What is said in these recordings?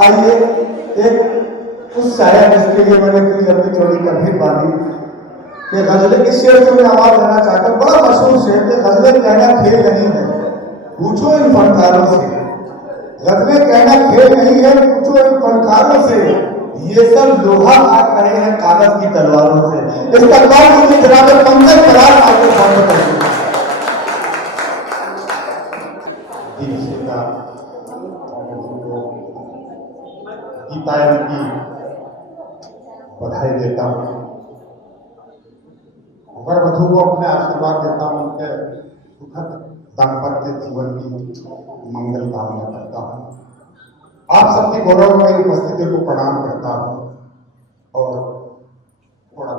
आइए एक उस शायर जिसके लिए मैंने इतनी लंबी चौड़ी कभी बांधी कि गजलें इस शेर से मैं आवाज देना चाहता हूँ। बड़ा मशहूर शेर कि गजलें कहना खेल नहीं है, पूछो इन फनकारों से। गजलें कहना खेल नहीं है, पूछो इन फनकारों से। ये सब लोहा काट रहे हैं कागज की तलवारों से। इस तलवार को मुझे जनाब पंकज करार आपको बहुत बताइए। गीतायन की बधाई देता हूँ, वर वधु को अपने आशीर्वाद देता हूँ, उनके सुखद दाम्पत्य जीवन की मंगल कामना करता हूँ। आप सबकी गौरवमयी उपस्थिति को प्रणाम करता हूँ और थोड़ा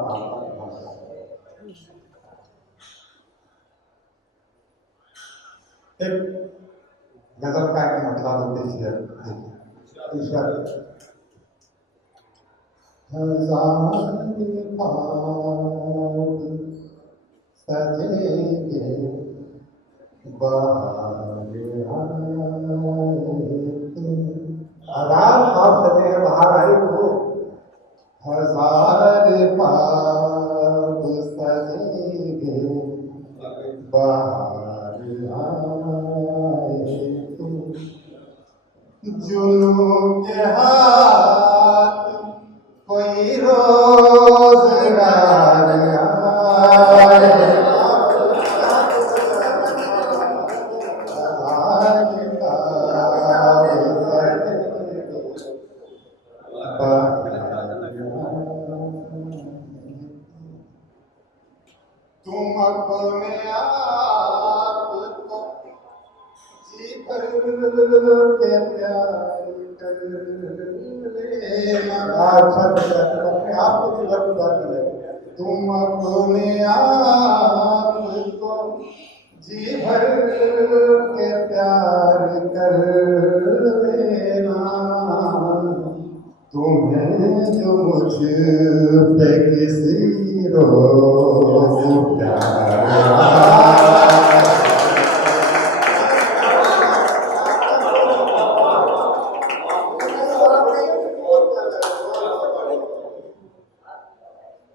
एक गजल का एक मतलब तो देखिए, सजेंगे आगार आप सजे हैं बाहर आए तो हजार पाप सजेंगे बाहर आए तो जुनून के हाथ कोई रोजगार तुम अपने आप को जी भर के प्यार कर लेना। अपने आप को जी भर के प्यार कर लेना। तुम अपने आप को जी भर के प्यार कर लेना। तुम्हें जो मुझ पे किसी रोज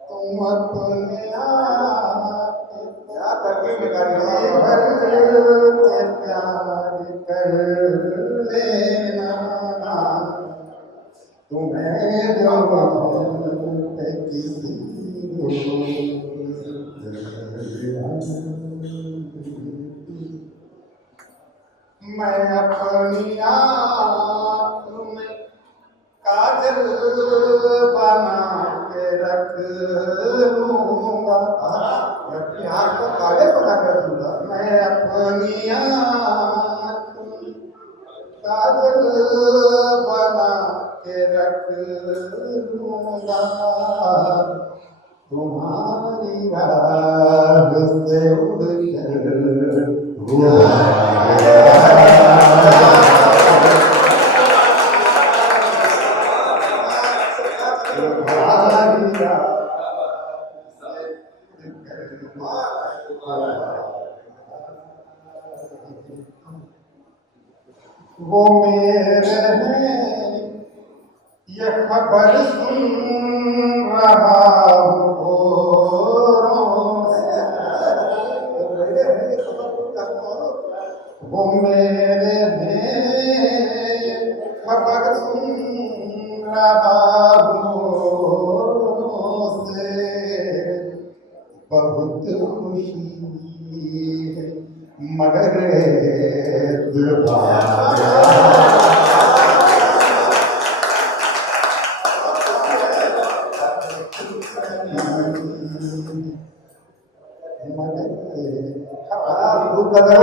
तुम अपने आप भर के प्यार कर लेना। तुम्हें जो किसी मैं अपनी आँख में काजल बना के रख लूंगा। अपनी आँख को काजल बना के रखूंगा। मैं अपनी आँख में काजल बना के रख लूंगा। तुम्हारी राह से उड़कर वो मेरे हैं ये खबर सुन रहा हूँ। वो मेरे हैं ये खबर सुन रहा हूँ से बहुत खुशी है मगर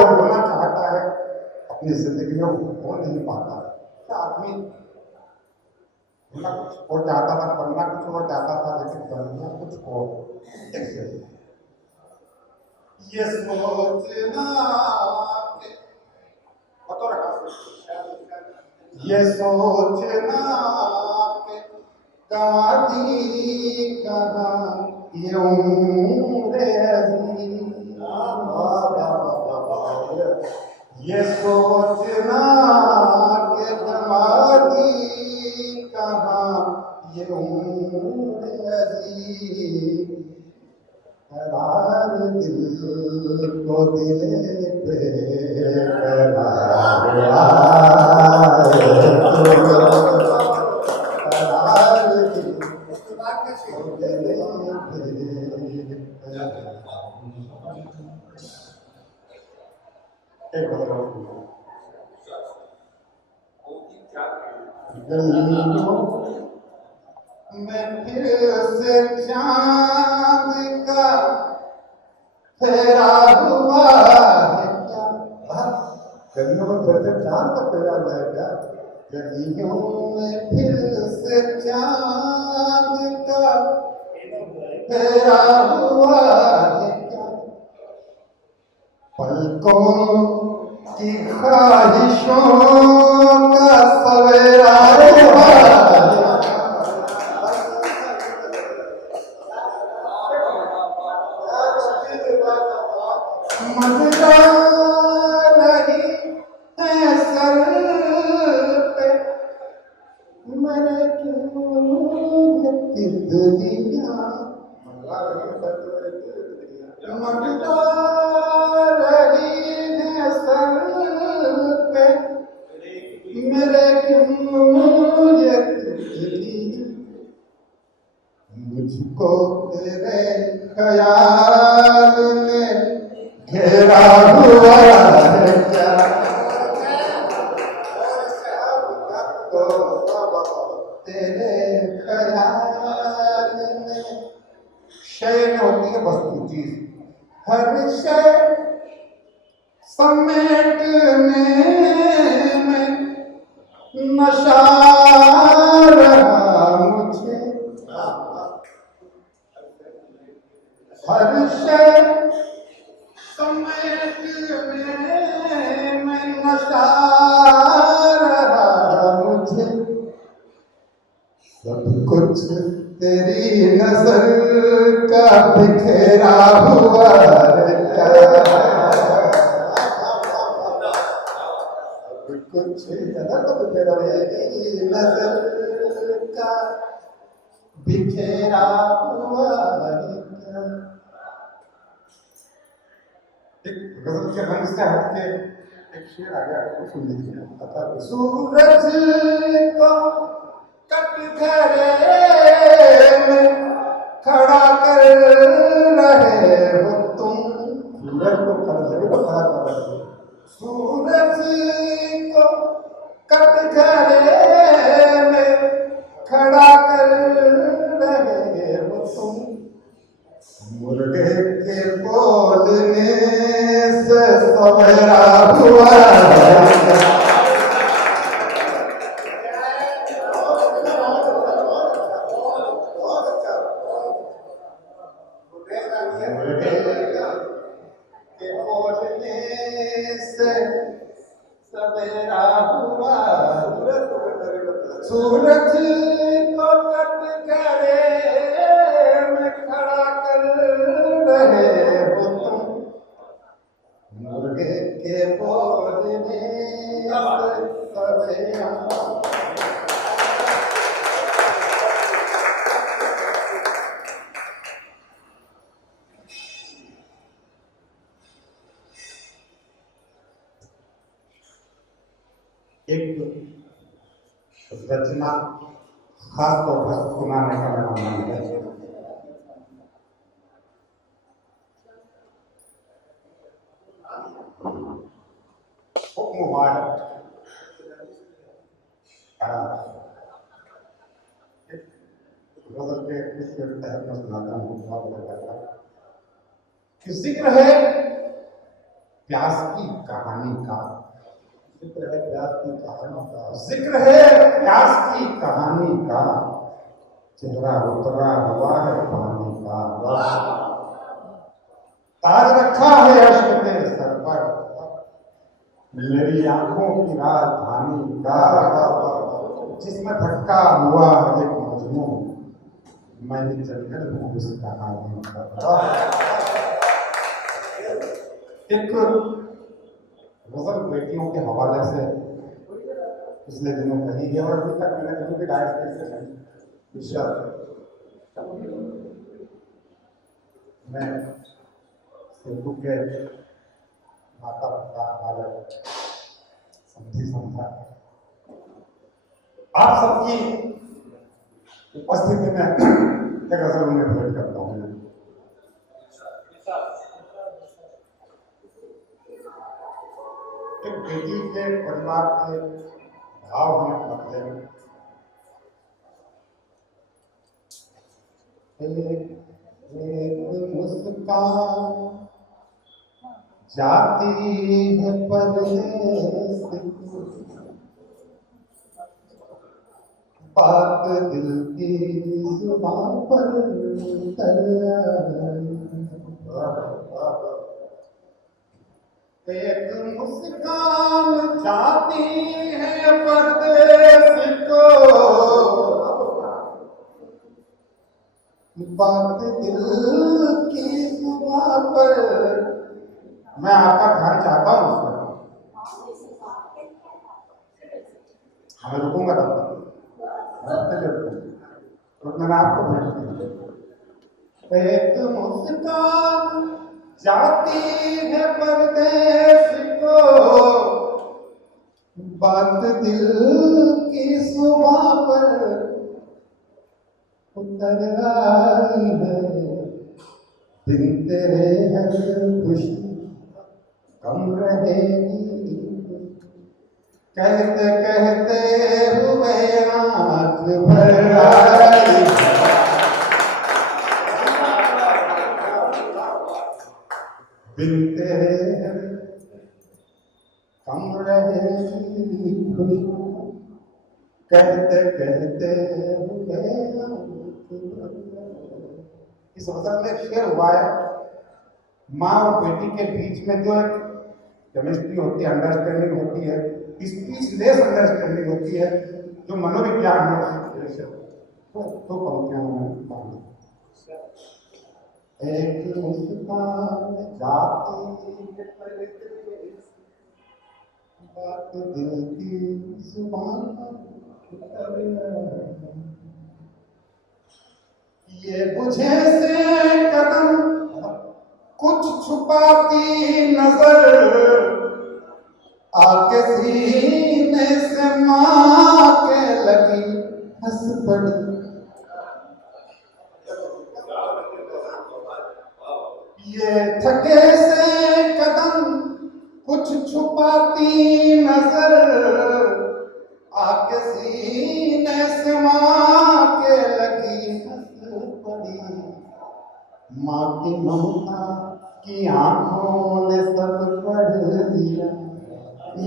होना चाहता है अपनी जिंदगी में हो नहीं पाता। आदमी कुछ और चाहता था, बनना कुछ और चाहता था, लेकिन बनना कुछ और। ये सोचना ये सोचना गंवा दी कहाँ ये उम्र ये सोचना के गंवा दी ये उम्र अजीब करार दिल को दिले पे करार दिल को दिले पे गलियों में फिर से चांद का फेरा हुआ है क्या? गलियों में फिर से चांद का फेरा हुआ है क्या? गलियों में फिर से चांद का फेरा हुआ है क्या? पलकों की ख्वाहिशों का सवेरा हुआ है। मजरा नहीं है सर पे मैंने क्यों ये दुनिया मजरा रही है सर पे मेरे क्यों ये दुनिया मुझको तेरे ख्याल में घेरा हुआ है क्या? तो तेरे ख्याल में शय में होती है वस्तु चीज, हर शय समेटने में नशा रहा मुझे। हर शय समेटने में नशा रहा मुझे। सब कुछ तेरी नजर का बिखेरा हुआ है क्या? सब कुछ नजर का बिखेरा हुआ है, तेरी नजर का बिखेरा हुआ है क्या? एक गजल के रंग से हटके एक शेर आ गया, वो सुन लीजिए। सूरज को कटघरे में खड़ा कर रहे हो तुम। सूरज को कटघरे में खड़ा कर रहे हो। सूरज को कटघरे में खड़ा कर रहे हो तुम। मुर्गे के बोलने से सवेरा हुआ है। के बोलने से सवेरा हुआ। सूरज को कटघरे में खड़ा कर रहे हो तुम। मुर्गे के बोलने से सवेरा। एक रचना खास तौर पर सुनाने का मेरा मन है। मुबारक गजल के इस तहत में सुनाता हूँ। जिक्र है प्यास की कहानी का, जिक्र है प्यास की कहानी का, जिक्र है प्यास की कहानी का, चेहरा उतरा हुआ है पानी का। ताज रखा है अश्क तेरे सर पर, मेरी आंखों की राजधानी का, जिसमें धक्का हुआ है एक मजनू, मैंने चलकर हूँ उस कहानी का। एक गजल बेटियों के हवाले से पिछले दिनों कही गई और अभी तक मैंने कभी भी डायरेक्ट से नहीं। ईश्वर, मैं सेतु के माता पिता बालक समझी समझा आप सबकी उपस्थिति में एक गजल में भेंट करता हूँ। एक बेटी के परिवार के भाव में बदले एक मुस्कान जाती है परदेस की, बात दिल की जुबान पर एक मुस्कान जाती है परदेस को, बात दिल की जुबान पर। मैं आपका ध्यान चाहता हूं उस पर, मैं रुकूंगा तब तक मैंने आपको भेज दिया। एक मुस्कान जाती है परदेस को, बात दिल की सुबह पर उतर आई है। दिन तेरे हर खुशी कम रहेगी, कहते कहते हुए आँख भर आई। दिन तेरे कम रहेगी खुशी, कहते कहते हुए आँख भर आई। इस अवसर में शेर हुआ है, माँ और बेटी के बीच में जो एक केमिस्ट्री होती है, अंडरस्टैंडिंग होती है, स्पीचलेस अंडरस्टैंडिंग होती है, जो मनोविज्ञान है, तो पंक्तियों में पानी। एक मुस्कान जाती है परदेस, बात दिल की जुबान पर। ये बुझे से कदम कुछ छुपाती नजर, आके सीने से माँ के लगी हंस पड़ी। ये थके से कदम कुछ छुपाती नजर, आके सीने से माँ के लगी हंस पड़ी। माँ की ममता की आंखों ने सब पढ़ लिया,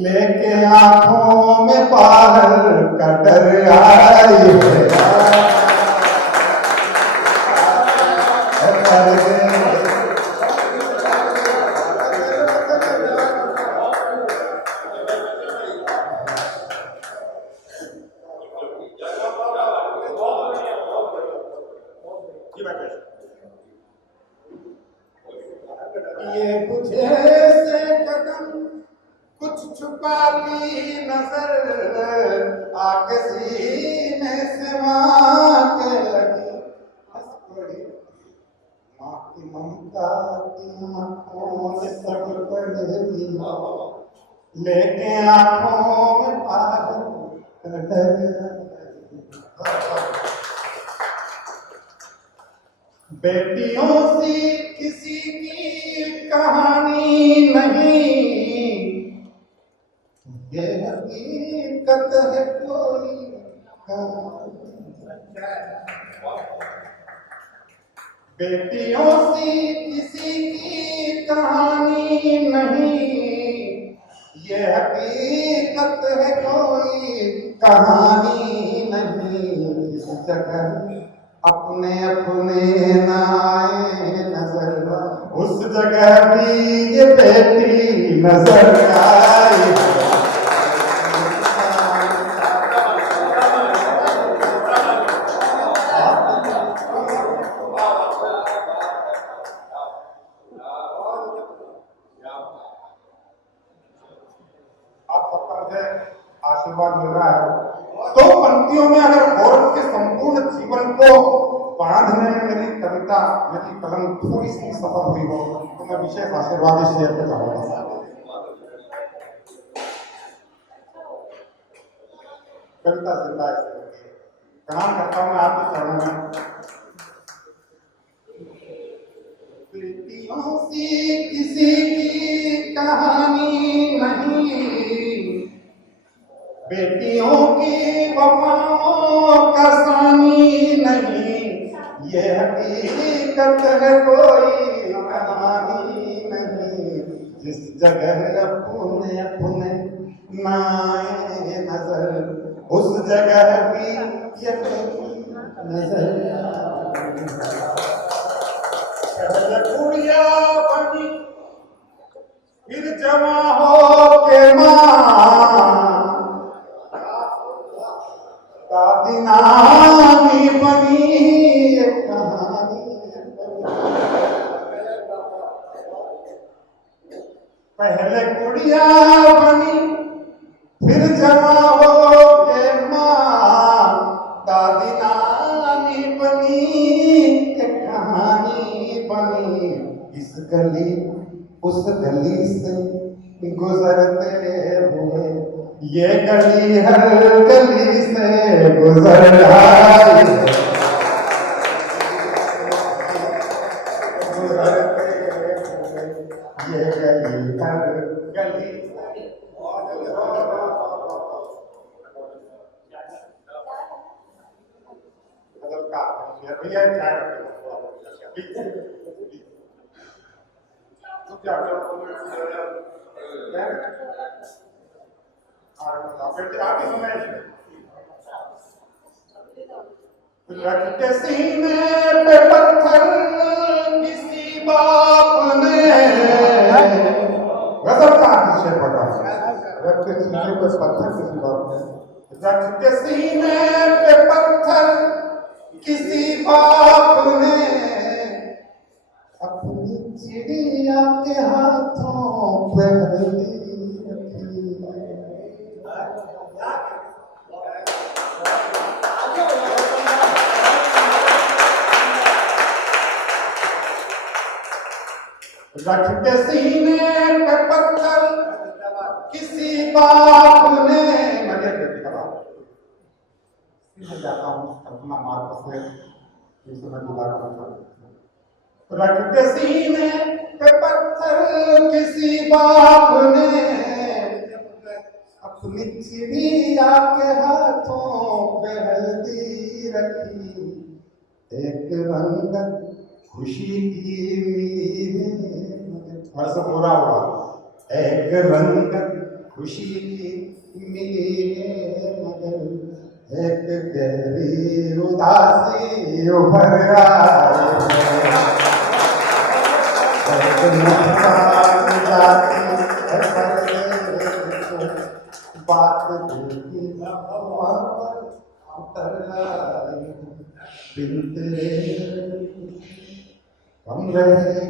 लेके आंखों में बाहर का डर आई है। ये बुझे से कदम कुछ छुपाती नजर, आके सीने से माँ के लगी हंस पड़ी। माँ की ममता की आंखों ने सब पढ़ लिया, लेके आंखों में पागल डर। बेटियों से किसी की कहानी नहीं, ये हकीकत है कोई बेटियों से किसी की कहानी नहीं, ये हकीकत है कोई कहानी नहीं। इस जगह अपने अपने नाए नजर, उस जगह भी ये बेटी नजर आई। आप सबका मुझे आशीर्वाद मिल रहा है। दो पंक्तियों में अगर औरत के संपूर्ण जीवन बांधने में मेरी कविता, मेरी कलम थोड़ी सी सफल हुई हो तो मैं विशेष आशीर्वाद इस शेयर पे चाहूंगा। कविता जिंदा है, प्रणाम करता हूँ मैं आपके चरणों में। बेटियों से किसी की कहानी नहीं, बेटियों की वफाओं का सानी नहीं, ये हकीकत है कोई कहानी नहीं। जिस जगह अपने अपने नाए नजर, उस जगह भी यकीन नजर। पहले गुड़िया बनी फिर जवां हो के मां, दादी नानी बनी एक कहानी। पहले गुड़िया बनी फिर जवां हो के मां, दादी नानी बनी एक कहानी बनी। इस गली उस गली से गुजरते हुए, ये गली हर गली से गुजर आई, गुजरते हुए ये गली हर गली। भैया रख के सीने पे पत्थर किसी बाप ने, गजब का आतिश पड़ा। रख के सीने पे पत्थर किसी बाप ने, रख के सीने पे पत्थर किसी बाप ने, अपनी चिड़िया के हाथों पे हल्दी रखी। रख के सीने पे पत्थर किसी बाप ने, मैं जाता हूँ अपना मार्ग से मैं जुदा करूँगा। रख के सीने पे पत्थर किसी बाप ने, अपनी चिड़िया के हाथों पे हल्दी रखी। एक रंगत खुशी की से पूरा हुआ, एक रंगत खुशी की मिली मगर एक गहरी उदासी उभर आई। बात हम रहेगी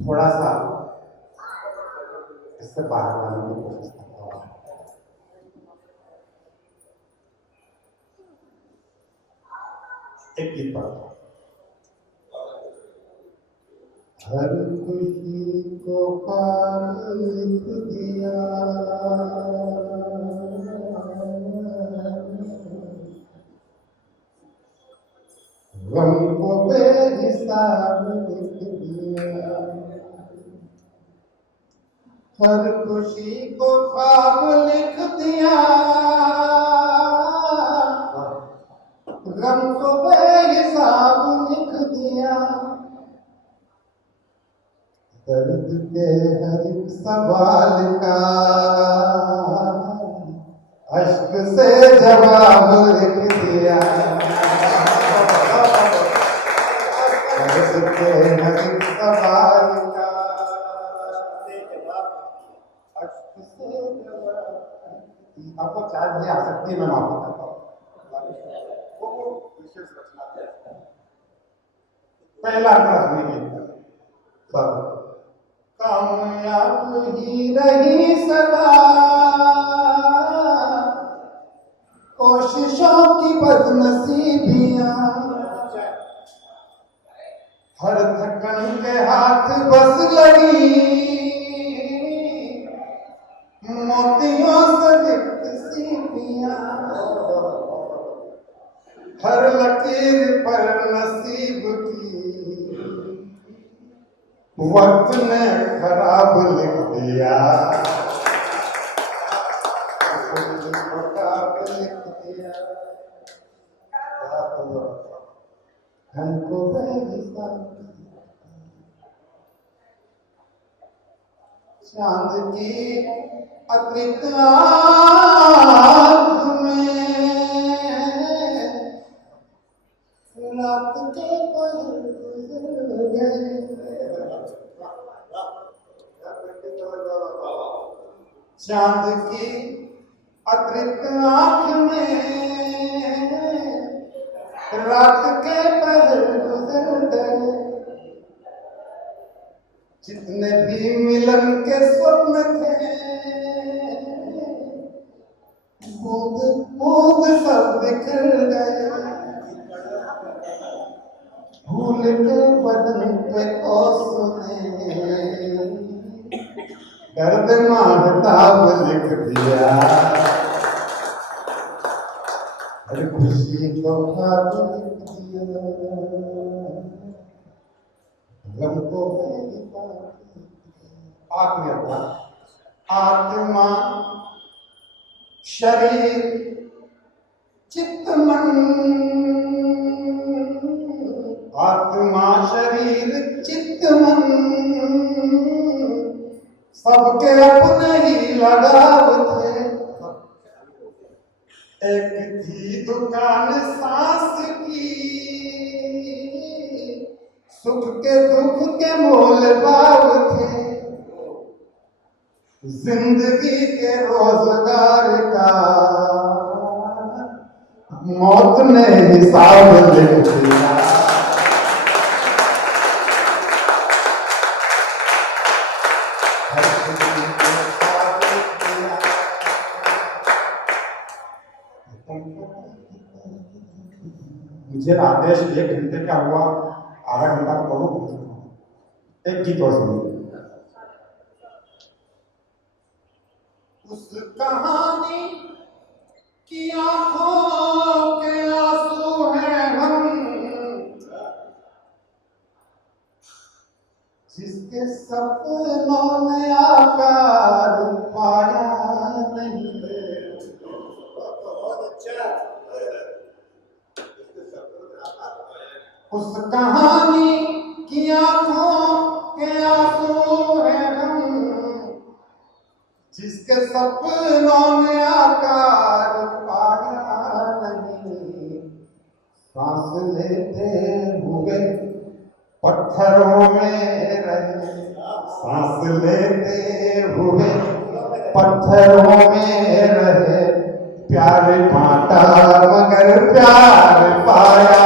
थोड़ा सा इससे बाहर आने की कोशिश करता हूँ। एक गीत पढ़ता हूँ। हर खुशी को ख्वाब लिख दिया, गम को बेहिसाब लिख दिया। हर खुशी को ख्वाब लिख दिया, गम को बेहिसाब लिख दिया। दर्द के हर एक सवाल का अश्क से जवाब लिख दिया। पहले आ सकती है, मैं माफी करता हूँ। वो विशेष रचना है। पहला अंतरा सुनेंगे सब। कामयाब ही रही सदा कोशिशों की बदनसीबियां, हर थकन के हाथ बस लगी मोतियों से लिप्त सीपियां, हर लकीर पर नसीब की वक्त ने खराब लिख दिया, खराब लिख दिया। हमको चांद की अतिरिक्त आँख में रात के पल गुजर गए, चांद की अतिरिक्त आँख में रात के पल गुजर गए, जितने भी मिलन के स्वप्न थे बूंद बूंद सब बिखर गए, भूल के बदन पे सुने दर्द महताब लिख दिया, हर खुशी को ख्वाब लिख दिया, गम को आत्मा आत्मा शरीर चित्त मन, आत्मा शरीर चित्त मन सबके अपने ही लगाव थे, एक थी दुकान सांस की सुख के दुख के मोल भाव थे, जिंदगी के रोजगार का मौत ने हिसाब लिख दिया, मुझे आदेश 1 घंटे का हुआ, आधा घंटा तो बहुत। एक गीत और सुनिए। उस कहानी की आंखों के आंसू हैं हम, जिसके सपनों ने आकार पाया नहीं। उस कहानी की आंखों के आंसू हैं हम, जिसके सपनों ने आकार पाया नहीं। सांस लेते हुए पत्थरों में रहे, सांस लेते हुए पत्थरों में रहे, प्यार बांटा मगर प्यार पाया।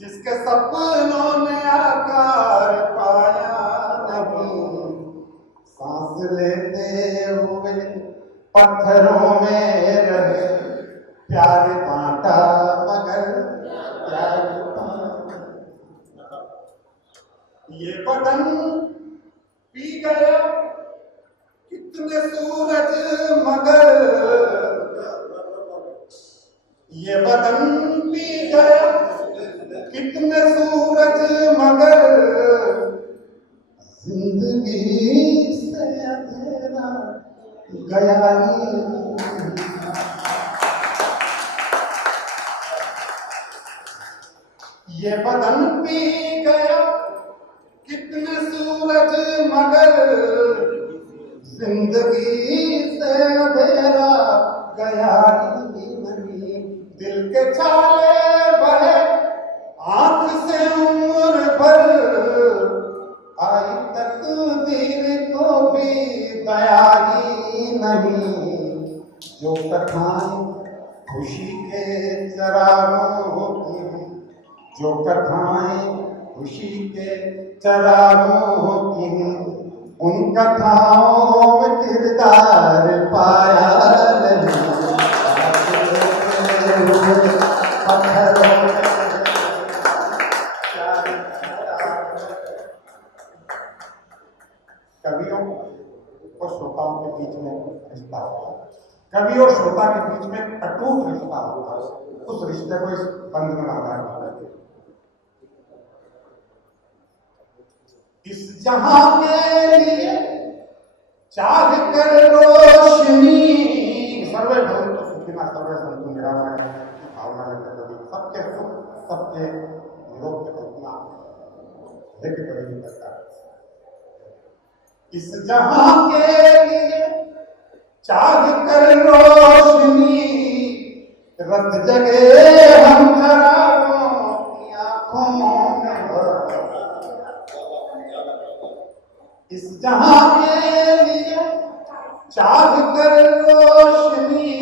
जिसके सपनों ने आकार पाया नहीं, सांस लेते हुए पत्थरों में रहे, प्यार बांटा मगर प्यार पाया। ये बदन पी गया कितने सूरज मगर, ये बदन पी गया कितने सूरज मगर, जिंदगी से अंधेरा गया ही। ये बदन पी गया कितने सूरज मगर, जिंदगी से अंधेरा गया ही नहीं। दिल के छाले बहे आंख से उम्र भर आई तकदीर को भी दया ही नहीं। जो कथाएं खुशी के चरागों की हैं, जो कथाएं खुशी के चरागों की हैं, उन कथाओं में किरदार पाया नहीं। पत्थरों में कवियों और श्रोताओं के बीच में रिश्ता होता है, कवि और श्रोता के बीच में अटूट रिश्ता होता है। उस रिश्ते को इस बंद में लाना है। इस जहां के लिए चाह कर रोशनी, सर्वे भवन्तु सुखिनः सर्वे सन्तु निरामयाः की भावना में कभी सबके सुख सबके निरोग की कल्पना लेके कभी करता है। इस जहां के लिए चाह कर रोशनी, रत जगे हम चरागों की आंखों में। इस जहां के लिए चाह कर रोशनी,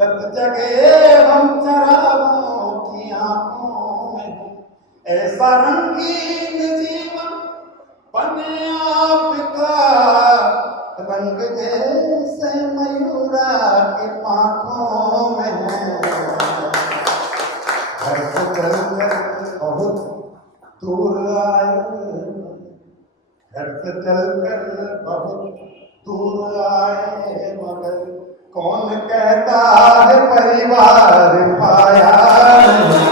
रत जगे हम चरागों की आंखों में। ऐसा रंगीन जीवन बने आपका, रंग जैसे मयूरा के पांखों में है। घर से चलकर बहुत दूर आए, घर से चलकर बहुत दूर आए, मगर कौन कहता है परिवार पाया नहीं।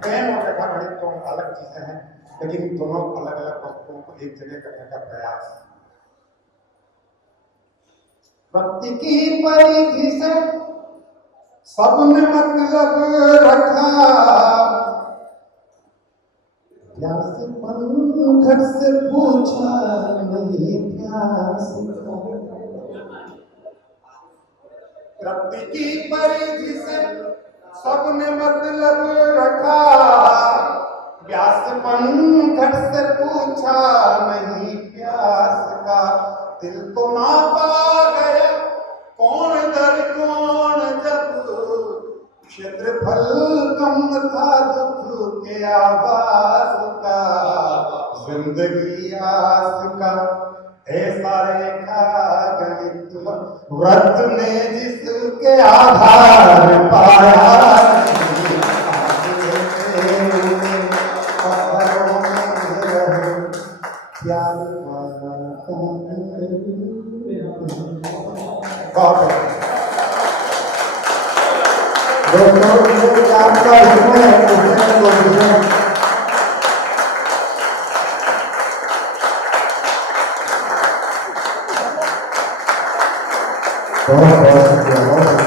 प्रेम और रेखा गणित तो अलग चीजें हैं, लेकिन दोनों अलग अलग वस्तुओं को एक जगह करने का प्रयास। भक्ति की परिधि से सबने मतलब रखा, प्यास पंखट से पूछा नहीं प्यास का। भक्ति की परिधि से सबने मतलब रखा, व्यास पंखट से पूछा नहीं प्यास का। दिल को नापा गया कौन दर कौन जब, क्षेत्रफल कम था दुख के आवाज का। जिंदगी आस का ऐसा रेखा गणित व्रत ने जिसके आधार पाया नहीं। पत्थरों में रहे प्यार दोस्तों आपका बहुत बहुत शुक्रिया।